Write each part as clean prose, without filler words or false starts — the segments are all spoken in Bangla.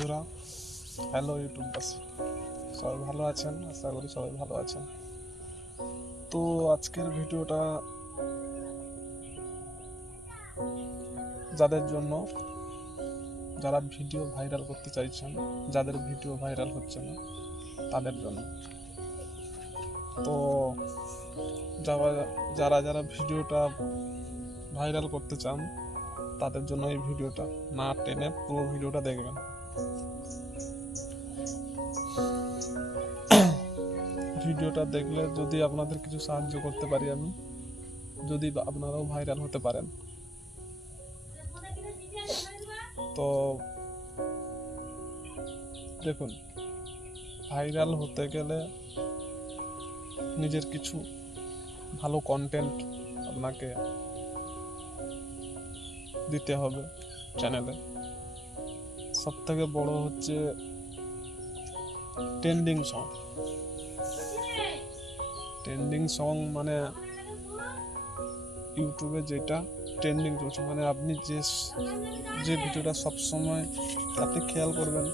বন্ধুরা, হ্যালো ইউটিউবার্স, সবাই ভালো আছেন? আশা করি সবাই ভালো আছেন। তো আজকের ভিডিওটা যাদের জন্য, যারা ভিডিও ভাইরাল করতে চাইছেন, যাদের ভিডিও ভাইরাল হচ্ছে না তাদের জন্য। তো যারা যারা ভিডিওটা ভাইরাল করতে চান তাদের জন্য এই ভিডিওটা না টেনে পুরো ভিডিওটা দেখবেন। ভিডিওটা দেখলে যদি আপনাদের কিছু সাহায্য করতে পারি আমি, যদি আপনারাও ভাইরাল হতে পারেন। তো দেখুন, ভাইরাল হতে গেলে নিজের কিছু ভালো কন্টেন্ট আপনাকে দিতে হবে চ্যানেলে। সব থেকে বড় হচ্ছে ট্রেন্ডিং সং। ট্রেন্ডিং সং মানে ইউটিউবে যেটা ট্রেন্ডিং চলছে, মানে আপনি যে ভিডিওটা সবসময় আপনি খেয়াল করবেন,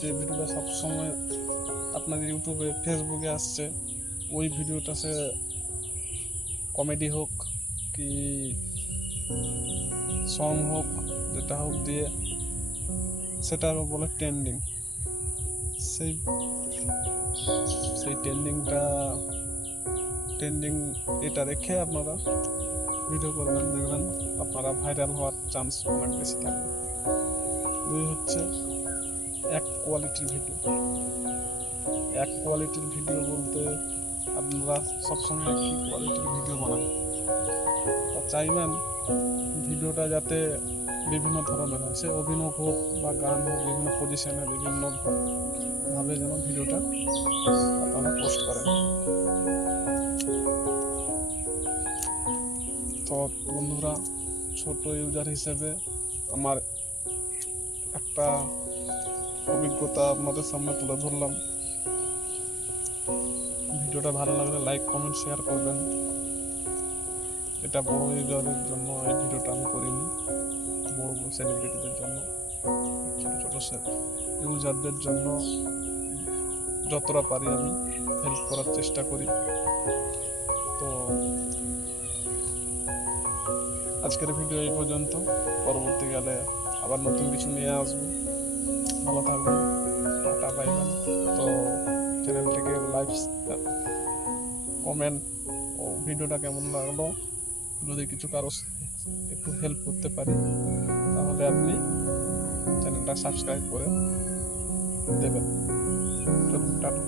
যে ভিডিওটা সবসময় আপনাদের ইউটিউবে ফেসবুকে আসছে, ওই ভিডিওটা সে কমেডি হোক কি সং হোক, যেটা হোক দিয়ে সেটা বলে ট্রেন্ডিং। সেই ট্রেন্ডিং এটা রেখে আপনারা ভিডিও করবেন, দেখবেন আপনারা ভাইরাল হওয়ার চান্স অনেক বেশি থাকবে। দুই হচ্ছে এক কোয়ালিটির ভিডিও বলতে আপনারা সবসময় একই কোয়ালিটির ভিডিও বানান। চাইবেন ভিডিওটা যাতে বিভিন্ন ধরনের হয়, সে অভিনয় হোক বা গান হোক, বিভিন্ন পজিশনে বিভিন্ন ভাবে যেন ভিডিওটা আপনারা পোস্ট করেন। তো বন্ধুরা, ছোট ইউজার হিসেবে আমার একটা অভিজ্ঞতা আপনাদের সামনে তুলে ধরলাম। ভিডিওটা ভালো লাগলে লাইক, কমেন্ট, শেয়ার করবেন। এটা বড় ইউজারের জন্য এই ভিডিওটা আমি করিনি, বড় বড় সেলিব্রিটিদের জন্য, ছোট ছোট ইউজারদের জন্য যতটা পারি আমি হেল্প করার চেষ্টা করি। তো আজকের ভিডিও এই পর্যন্ত, পরবর্তীকালে আবার নতুন কিছু নিয়ে আসবো। ভালো থাকবেন, টাটা, পাইবেন। তো চ্যানেলটিকে লাইক, কমেন্ট ও ভিডিওটা কেমন লাগলো, যদি কিছু কারো একটু হেল্প করতে পারি তাহলে আপনি চ্যানেলটা সাবস্ক্রাইব করে দেবেন। টাটা।